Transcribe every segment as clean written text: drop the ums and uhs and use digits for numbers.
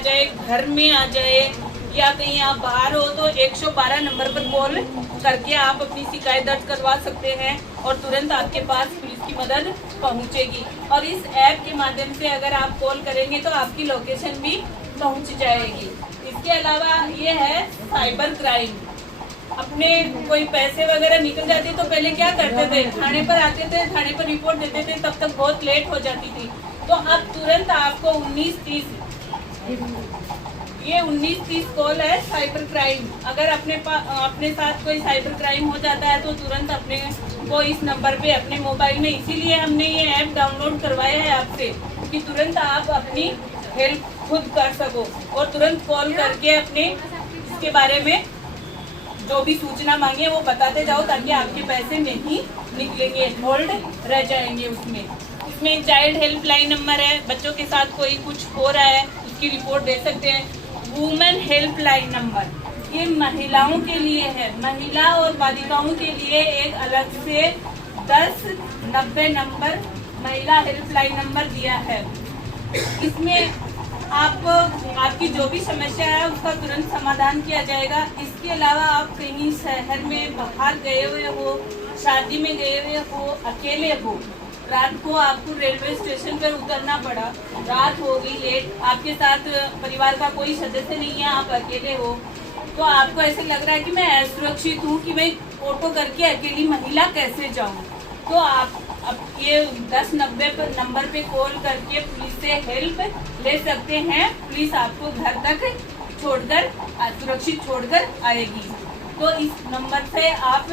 जाए, घर में आ जाए या कहीं आप बाहर हो तो 112 नंबर पर कॉल करके आप अपनी शिकायत दर्ज करवा सकते हैं और तुरंत आपके पास पुलिस की मदद पहुंचेगी। और इस ऐप के माध्यम से अगर आप कॉल करेंगे तो आपकी लोकेशन भी पहुंच जाएगी। इसके अलावा ये है साइबर क्राइम। अपने कोई पैसे वगैरह निकल जाते तो पहले क्या करते थे, थाने पर आते थे, थाने पर रिपोर्ट देते थे, तब तक बहुत लेट हो जाती थी। तो अब तुरंत आपको 1930 ये 1930 कॉल है साइबर क्राइम। अगर अपने साथ कोई साइबर क्राइम हो जाता है तो तुरंत अपने को इस नंबर पे अपने मोबाइल में, इसीलिए हमने ये ऐप डाउनलोड करवाया है आपसे कि तुरंत आप अपनी हेल्प खुद कर सको और तुरंत कॉल करके अपने इसके बारे में जो भी सूचना मांगे वो बताते जाओ, ताकि आपके पैसे नहीं निकलेंगे, होल्ड रह जाएंगे उसमें चाइल्ड हेल्पलाइन नंबर है, बच्चों के साथ कोई कुछ हो रहा है उसकी रिपोर्ट दे सकते हैं। वुमेन हेल्पलाइन नंबर, ये महिलाओं के लिए है, महिला और बालिकाओं के लिए एक अलग से 1090 नंबर महिला हेल्पलाइन नंबर दिया है। इसमें आपको आपकी जो भी समस्या है उसका तुरंत समाधान किया जाएगा। इसके अलावा आप कहीं शहर में बाहर गए हुए हो, शादी में गए हुए हो, अकेले हो, रात को आपको रेलवे स्टेशन पर उतरना पड़ा, रात हो गई लेट, आपके साथ परिवार का कोई सदस्य नहीं है, आप अकेले हो, तो आपको ऐसे लग रहा है कि मैं असुरक्षित हूँ कि मैं ऑटो करके अकेली महिला कैसे जाऊँ, तो आप अब ये 1090 पर नंबर पे कॉल करके पुलिस से हेल्प ले सकते हैं। पुलिस आपको घर तक छोड़कर सुरक्षित छोड़कर आएगी, तो इस नंबर से आप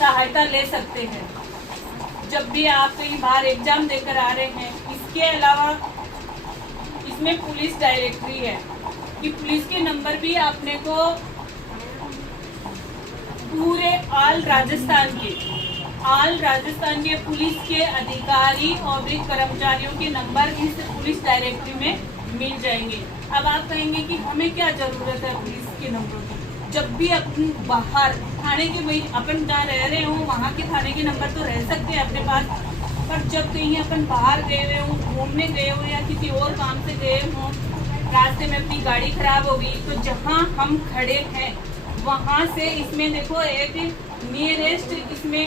सहायता ले सकते हैं जब भी आप कहीं बाहर एग्जाम देकर आ रहे हैं। इसके अलावा इसमें पुलिस डायरेक्टरी है कि पुलिस के नंबर भी आपने को पूरे ऑल राजस्थान के पुलिस के अधिकारी और कर्मचारियों के नंबर इस पुलिस डायरेक्टरी में मिल जाएंगे। अब आप कहेंगे कि हमें क्या जरूरत है पुलिस के नंबरों की, जब भी अपन बाहर थाने के, भाई अपन जहाँ रह रहे हो वहाँ के थाने के नंबर तो रह सकते हैं अपने पास, पर जब कहीं अपन बाहर गए हुए हो, घूमने गए हो या किसी और काम से गए हो, रास्ते में अपनी गाड़ी खराब हो गई, तो जहाँ हम खड़े हैं वहाँ से इसमें देखो एक नियरेस्ट इसमें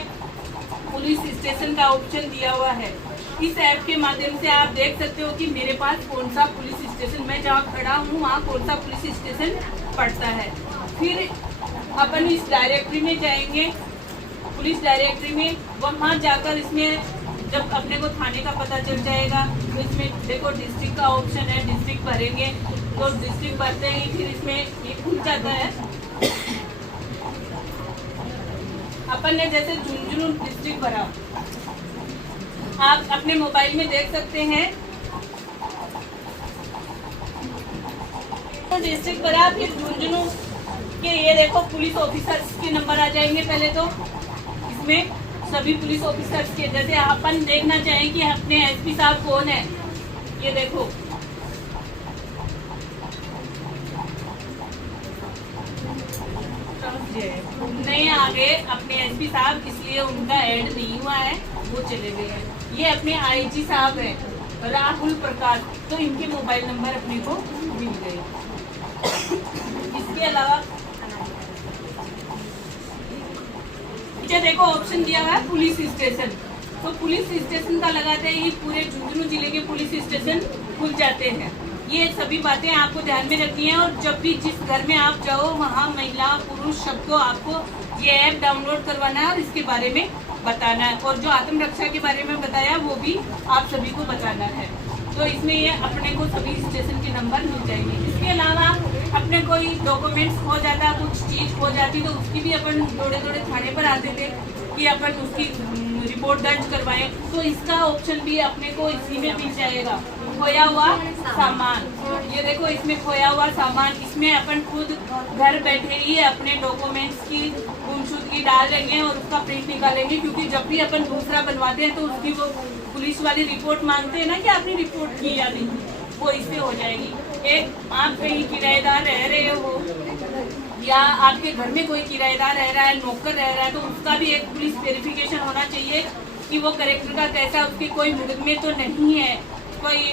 पुलिस स्टेशन का ऑप्शन दिया हुआ है। इस ऐप के माध्यम से आप देख सकते हो कि मेरे पास कौन सा पुलिस स्टेशन, मैं जहाँ खड़ा हूँ वहाँ कौन सा पुलिस स्टेशन पड़ता है। फिर अपन इस डायरेक्टरी में जाएंगे, पुलिस डायरेक्टरी में, वहाँ जाकर इसमें जब अपने को थाने का पता चल जाएगा तो इसमें देखो डिस्ट्रिक्ट का ऑप्शन है, डिस्ट्रिक्ट भरेंगे तो डिस्ट्रिक्ट भरते ही फिर इसमें ये खुल जाता है। अपन ने जैसे झुंझुनू डिस्ट्रिक्ट भरा, आप अपने मोबाइल में देख सकते हैं, तो डिस्ट्रिक्ट भरा, फिर झुंझुनू के ये देखो पुलिस ऑफिसर्स के नंबर आ जाएंगे। पहले तो इसमें सभी पुलिस ऑफिसर्स के, जैसे अपन देखना चाहें कि अपने एसपी साहब कौन है, ये देखो नहीं आगे अपने एसपी साहब, इसलिए उनका ऐड नहीं हुआ है, वो चले गए हैं। ये अपने आईजी साहब हैं राहुल प्रकाश, तो इनके मोबाइल नंबर अपने को मिल गए। इसके अलावा ये देखो ऑप्शन दिया हुआ है पुलिस स्टेशन, तो पुलिस स्टेशन का लगाते ही पूरे झुंझुनू जिले के पुलिस स्टेशन खुल जाते हैं। ये सभी बातें आपको ध्यान में रखनी है और जब भी जिस घर में आप जाओ वहाँ महिला पुरुष सबको आपको ये ऐप डाउनलोड करवाना है और इसके बारे में बताना है, और जो आत्मरक्षा के बारे में बताया वो भी आप सभी को बताना है। तो इसमें ये अपने को सभी स्टेशन के नंबर मिल जाएंगे। इसके अलावा अपने कोई डॉक्यूमेंट्स हो जाता, कुछ चीज हो जाती, तो उसकी भी अपन दौड़े दौड़े थाने पर आते थे कि अपन उसकी रिपोर्ट दर्ज करवाएं, तो इसका ऑप्शन भी अपने को इसी में मिल जाएगा। खोया हुआ सामान, ये देखो इसमें खोया हुआ सामान, इसमें अपन खुद घर बैठे ही अपने डॉक्यूमेंट्स की गुमशुदगी डाल लेंगे और उसका प्रिंट निकालेंगे, क्योंकि जब भी अपन दूसरा बनवाते हैं तो उसकी वो पुलिस वाली रिपोर्ट मांगते हैं ना कि आपने रिपोर्ट की या नहीं, वो इससे हो जाएगी। एक आप कहीं किराएदार रह रहे हो या आपके घर में कोई किराएदार रह रहा है, नौकर रह रहा है, तो उसका भी एक पुलिस वेरिफिकेशन होना चाहिए कि वो करेक्टर का कैसा, उसके कोई मुकदमे तो नहीं है, कोई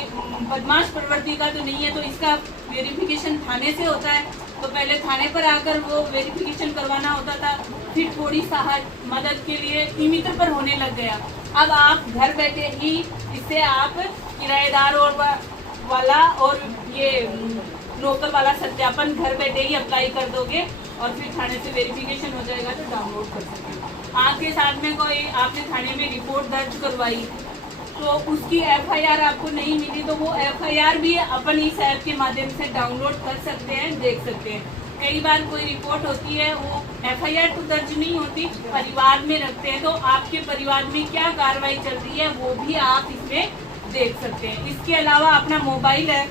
बदमाश प्रवृत्ति का तो नहीं है, तो इसका वेरिफिकेशन थाने से होता है। तो पहले थाने पर आकर वो वेरिफिकेशन करवाना होता था, फिर थोड़ी सहायता मदद के लिए ई-मित्र पर होने लग गया। अब आप घर बैठे ही इससे आप किराएदार और वाला और ये लोकल वाला सत्यापन घर बैठे ही अप्लाई कर दोगे और फिर थाने से वेरिफिकेशन हो जाएगा तो डाउनलोड कर सकते हो। आपके साथ में कोई आपने थाने में रिपोर्ट दर्ज करवाई तो उसकी एफआईआर आपको नहीं मिली तो वो एफआईआर भी अपन इस ऐप के माध्यम से डाउनलोड कर सकते हैं, देख सकते हैं। कई बार कोई रिपोर्ट होती है वो एफआईआर तो दर्ज नहीं होती, परिवार में रखते हैं, तो आपके परिवार में क्या कार्रवाई चल रही है वो भी आप इसमें देख सकते हैं। इसके अलावा अपना मोबाइल है,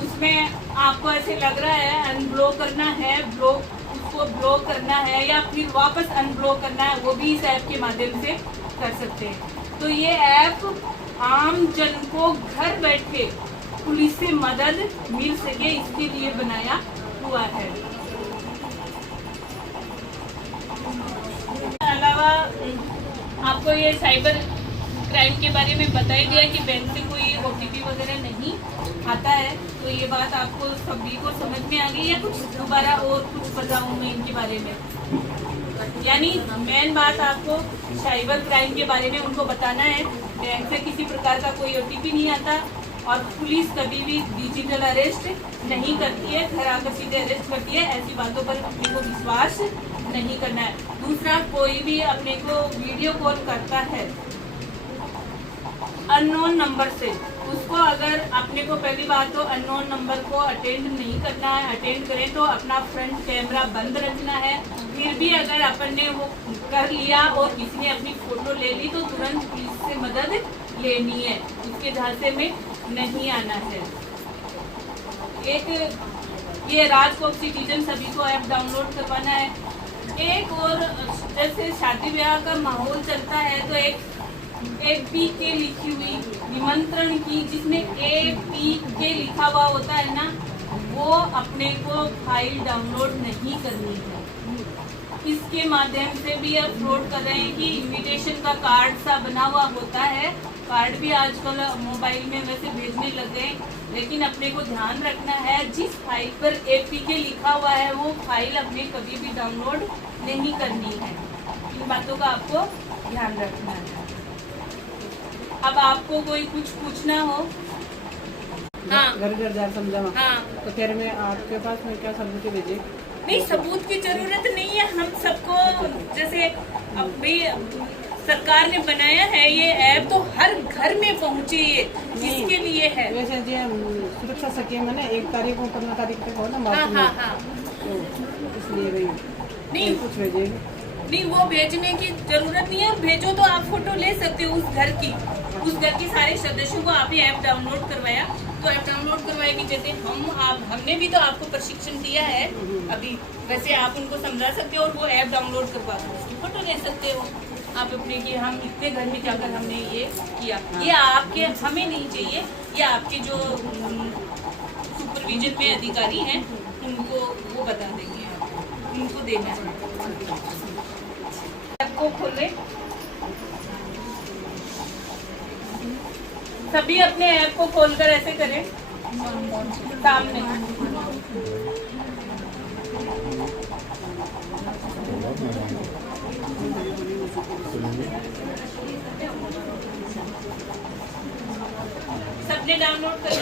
उसमें आपको ऐसे लग रहा है अनब्लॉक करना है, उसको ब्लॉक करना है या फिर वापस अनब्लॉक करना है, वो भी इस ऐप के माध्यम से कर सकते हैं। तो ये ऐप आम जन को घर बैठे पुलिस से मदद मिल सके इसके लिए बनाया हुआ है। अलावा आपको ये साइबर क्राइम के बारे में बताया गया कि बैंक से कोई ओटीपी वगैरह नहीं आता है, तो ये बात आपको सभी को समझ में आ गई है। कुछ दोबारा और कुछ बताऊं मैं इनके बारे में, यानी मेन बात आपको साइबर क्राइम के बारे में उनको बताना है। बैंक से किसी प्रकार का कोई ओटीपी नहीं आता और पुलिस कभी भी डिजिटल अरेस्ट नहीं करती है, घर आकर सीधे अरेस्ट करती है। ऐसी बातों पर अपने को विश्वास नहीं करना है। दूसरा, कोई भी अपने को वीडियो कॉल करता है अननोन नंबर से, उसको अगर अपने को पहली बात तो अननोन नंबर को अटेंड नहीं करना है। अटेंड करें तो अपना फ्रंट कैमरा बंद रखना है। फिर भी अगर अपन ने वो कर लिया और किसी ने अपनी फोटो ले ली तो तुरंत पुलिस से मदद लेनी है, उसके झांसे में नहीं आना है। एक ये राजकोट सिटीजन सभी को ऐप डाउनलोड करवाना है। एक और जैसे शादी ब्याह का माहौल चलता है तो एक पी के लिखी हुई निमंत्रण की, जिसमें एक पी के लिखा हुआ होता है ना, वो अपने को फाइल डाउनलोड नहीं करनी है। इसके माध्यम से भी अब फ्रॉड कर रहे हैं कि इनविटेशन का कार्ड सा बना हुआ होता है, कार्ड भी आजकल मोबाइल में वैसे भेजने लग गए, लेकिन अपने को ध्यान रखना है जिस फाइल पर APK लिखा हुआ है वो फाइल अपने कभी भी डाउनलोड नहीं करनी है। इन बातों का आपको ध्यान रखना है। अब आपको कोई कुछ पूछना हो, हाँ घर घर जा समझा, हाँ तो कह रहे मैं आपके पास में क्या सबूत भेजे? नहीं, सबूत की जरूरत नहीं है। हम सबको जैसे अभी सरकार ने बनाया है ये ऐप, तो हर घर में पहुँचे, ये इसके लिए है। वैसे जी सुरक्षा स्कीम है ना, 1 तारीख को 15 तारीख तक हो ना, हाँ हाँ हाँ, तो इसलिए भाई नहीं कुछ भेजे नहीं, वो भेजने की जरूरत नहीं है। भेजो तो आप फोटो ले सकते हो उस घर की, उस घर के सारे सदस्यों को आप ये ऐप डाउनलोड करवाया, तो ऐप डाउनलोड करवाएगी। जैसे हमने भी तो आपको प्रशिक्षण दिया है अभी, वैसे आप उनको समझा सकते हो और वो ऐप डाउनलोड करवा दो, उसकी फोटो ले सकते हो आप अपने की। हम इतने घर में जाकर हमने ये किया, ये आपके हमें नहीं चाहिए, ये आपके जो सुपरविजन में अधिकारी हैं उनको वो बता देंगे, उनको देना है। को खोले, सभी अपने ऐप को खोलकर ऐसे करें सामने। सबने डाउनलोड कर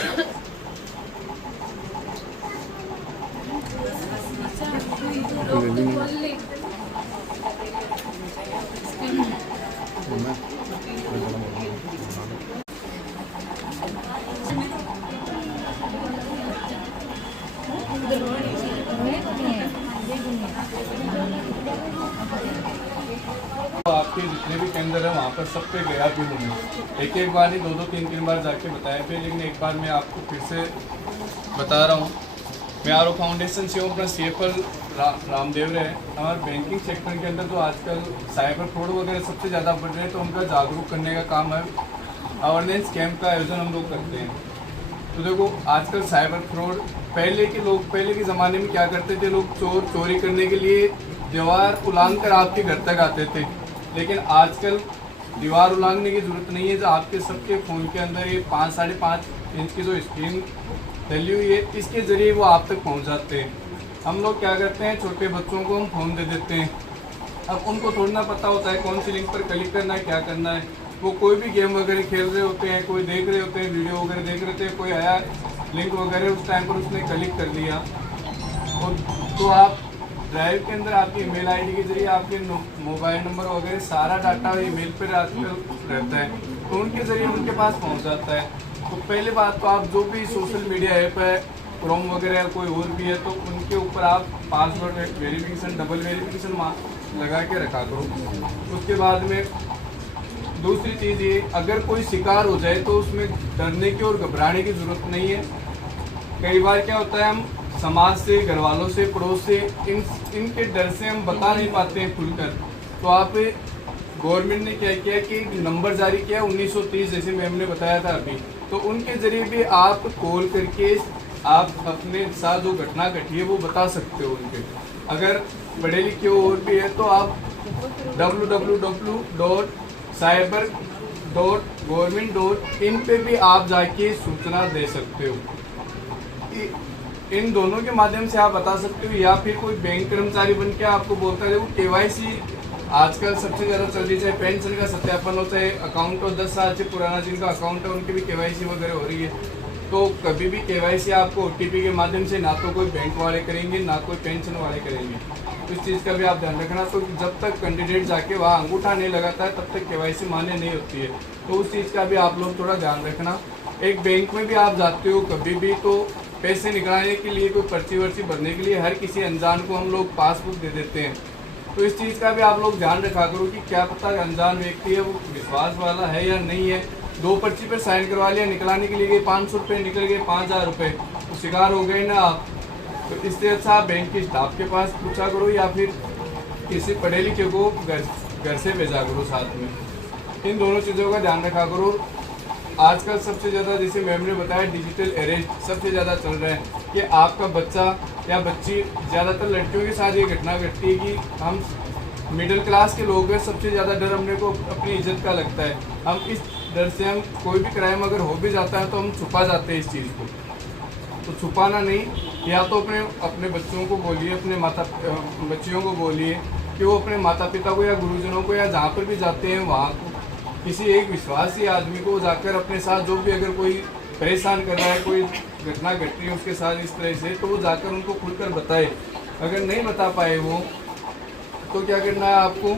आपके जितने भी केंद्र है वहाँ पर सब पे गया भी हूँ, एक बार नहीं 2-2, 3-3 बार जाके बताया फिर, लेकिन एक बार मैं आपको फिर से बता रहा हूँ। मैं आरओ फाउंडेशन से हूँ, अपना CFL रामदेव रहे। हमारे बैंकिंग सेक्टर के अंदर तो आजकल साइबर फ्रॉड वगैरह सबसे ज़्यादा बढ़ रहे हैं, तो उनका जागरूक करने का काम है, अवेयरनेस कैंप का आयोजन हम लोग करते हैं। तो देखो आजकल साइबर फ्रॉड, पहले के ज़माने में क्या करते थे लोग, चोरी करने के लिए दीवार उलांग कर आपके घर तक आते थे, लेकिन आजकल दीवार उलांघने की जरूरत नहीं है। जो आपके सबके फ़ोन के अंदर ये 5-5.5 इंच की जो स्क्रीन डली हुई है, इसके ज़रिए वो आप तक पहुंच जाते हैं। हम लोग क्या करते हैं, छोटे बच्चों को हम फ़ोन दे देते हैं। अब उनको थोड़ा ना पता होता है कौन सी लिंक पर क्लिक करना है, क्या करना है। वो कोई भी गेम वगैरह खेल रहे होते हैं, कोई देख रहे होते हैं, वीडियो वगैरह देख रहे थे, कोई आया लिंक वगैरह उस टाइम पर उसने क्लिक कर लिया। और तो आप ड्राइव के अंदर आपकी ईमेल आईडी के जरिए आपके मोबाइल नंबर वगैरह सारा डाटा ईमेल पर आजकल रहता है, तो उनके ज़रिए उनके पास पहुंच जाता है। तो पहले बात तो आप जो भी सोशल मीडिया ऐप है, क्रोम वगैरह कोई और भी है, तो उनके ऊपर आप पासवर्ड वेरिफिकेशन, डबल वेरिफिकेशन लगा के रखा करो। उसके बाद में दूसरी चीज़ ये, अगर कोई शिकार हो जाए तो उसमें डरने की और घबराने की ज़रूरत नहीं है। कई बार क्या होता है, हम समाज से, घर वालों से, पड़ोस से इनके डर से हम बता नहीं पाते हैं खुलकर। तो आप गवर्नमेंट ने क्या किया कि नंबर जारी किया 1930, जैसे मैम ने बताया था अभी, तो उनके ज़रिए भी आप कॉल करके आप अपने साथ जो घटना घटी है वो बता सकते हो उनके। अगर पढ़े लिखे और भी है तो आप www.cyber.government.in पे भी आप जाके सूचना दे सकते हो। इन दोनों के माध्यम से आप बता सकते हो, या फिर कोई बैंक कर्मचारी बन के आपको बोलता है, वो KYC आजकल सबसे ज़्यादा चल रही है। चाहे पेंशन का सत्यापन होता है, अकाउंट हो 10 साल से पुराना जिनका अकाउंट है उनकी भी KYC वगैरह हो रही है। तो कभी भी KYC आपको OTP के माध्यम से ना तो कोई बैंक वाले करेंगे, ना कोई पेंशन वाले करेंगे। तो इस चीज़ का भी आप ध्यान रखना। तो जब तक कैंडिडेट जाके वहाँ अंगूठा नहीं लगाता है तब तक KYC मान्य नहीं होती है। तो उस चीज़ का भी आप लोग थोड़ा ध्यान रखना। एक बैंक में भी आप जाते हो कभी भी, तो पैसे निकालने के लिए, कोई पर्ची वर्ची भरने के लिए हर किसी अनजान को हम लोग पासबुक दे देते हैं। तो इस चीज़ का भी आप लोग ध्यान रखा करो कि क्या पता अनजान व्यक्ति है वो विश्वास वाला है या नहीं है। 2 पर्ची पर साइन करवा लिया, निकलाने के लिए गए 500 रुपये, निकल गए 5000 रुपये, तो शिकार हो गए ना आप। तो इससे अच्छा आप बैंक के स्टाफ के पास पूछा करो, या फिर किसी पढ़े लिखे को घर से भेजा करो साथ में। इन दोनों चीज़ों का ध्यान रखा करो। आजकल सबसे ज़्यादा, जैसे मैम ने बताया, डिजिटल अरेस्ट सबसे ज़्यादा चल रहा है कि आपका बच्चा या बच्ची, ज़्यादातर लड़कियों के साथ ये घटना घटती है कि हम मिडिल क्लास के लोग हैं, सबसे ज़्यादा डर हमने को अपनी इज्जत का लगता है। हम इस डर से, हम कोई भी क्राइम अगर हो भी जाता है तो हम छुपा जाते हैं इस चीज़ को। तो छुपाना नहीं, या तो अपने बच्चों को बोलिए, अपने बच्चियों को बोलिए कि वो अपने माता पिता को या गुरुजनों को, या जहाँ पर भी जाते हैं वहाँ को किसी एक विश्वासी आदमी को जाकर अपने साथ, जो भी अगर कोई परेशान कर रहा है, कोई घटना घट रही है उसके साथ इस तरह से, तो वो जाकर उनको खुलकर बताए। अगर नहीं बता पाए वो, तो क्या करना है, आपको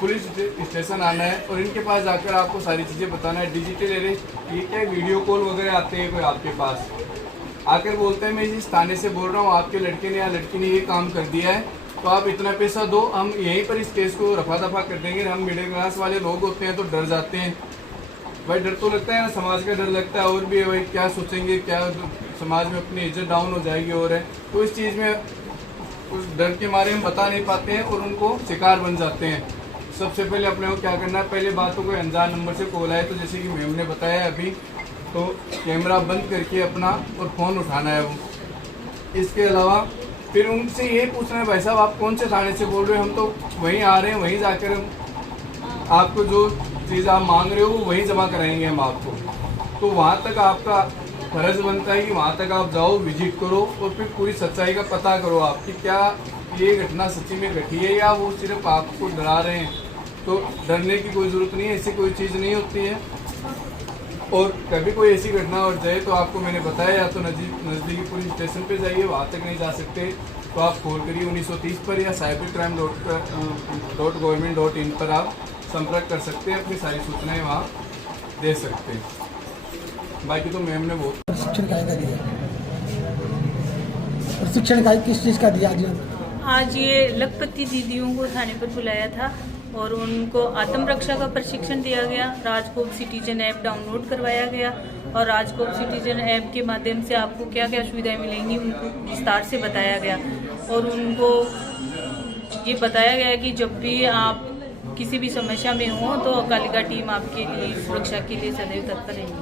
पुलिस स्टेशन आना है और इनके पास जाकर आपको सारी चीज़ें बताना है। डिजिटल अरेस्ट ये क्या, वीडियो कॉल वगैरह आते हैं, कोई आपके पास आकर बोलते हैं मैं इस थाने से बोल रहा हूँ, आपके लड़के ने या लड़की ने ये काम कर दिया है, तो आप इतना पैसा दो, हम यहीं पर इस केस को रफा दफा कर देंगे। हम मिडिल क्लास वाले लोग होते हैं तो डर जाते हैं भाई, डर तो लगता है ना, समाज का डर लगता है, और भी भाई क्या सोचेंगे, क्या समाज में अपनी इज्जत डाउन हो जाएगी। और है तो इस चीज़ में उस डर के मारे हम बता नहीं पाते हैं और उनको शिकार बन जाते हैं। सबसे पहले अपने को क्या करना है, पहले बात तो कोई अनजान नंबर से कॉल आए तो जैसे कि मैम ने बताया अभी, तो कैमरा बंद करके अपना और फ़ोन उठाना है वो। इसके अलावा फिर उनसे ये पूछना है, भाई साहब आप कौन से थाने से बोल रहे हो, हम तो वहीं आ रहे हैं, वहीं जाकर आपको जो चीज़ आप मांग रहे हो वो वहीं जमा कराएंगे हम आपको। तो वहाँ तक आपका फर्ज बनता है कि वहाँ तक आप जाओ, विजिट करो और फिर पूरी सच्चाई का पता करो आपकी क्या ये घटना सच्ची में घटी है या वो सिर्फ आपको डरा रहे हैं। तो डरने की कोई ज़रूरत नहीं है, ऐसी कोई चीज़ नहीं होती है। और कभी कोई ऐसी घटना हो जाए तो आपको मैंने बताया, या तो नज़दीकी पुलिस स्टेशन पे जाइए, वहाँ तक नहीं जा सकते तो आप कॉल करिए 1930 पर, या cybercrime.government.in पर आप संपर्क कर सकते हैं, अपनी सारी सूचनाएं वहाँ दे सकते हैं। बाकी तो मैम ने बहुत प्रशिक्षण का दिया। प्रशिक्षण का किस चीज़ का दिया आज ये लखपति दीदियों को थाने पर बुलाया था और उनको आत्मरक्षा का प्रशिक्षण दिया गया। राजकोप सिटीजन ऐप डाउनलोड करवाया गया और राजकोप सिटीजन ऐप के माध्यम से आपको क्या क्या सुविधाएं मिलेंगी उनको विस्तार से बताया गया। और उनको ये बताया गया कि जब भी आप किसी भी समस्या में हो तो कालिका टीम आपके लिए सुरक्षा के लिए सदैव तत्पर रहेगी।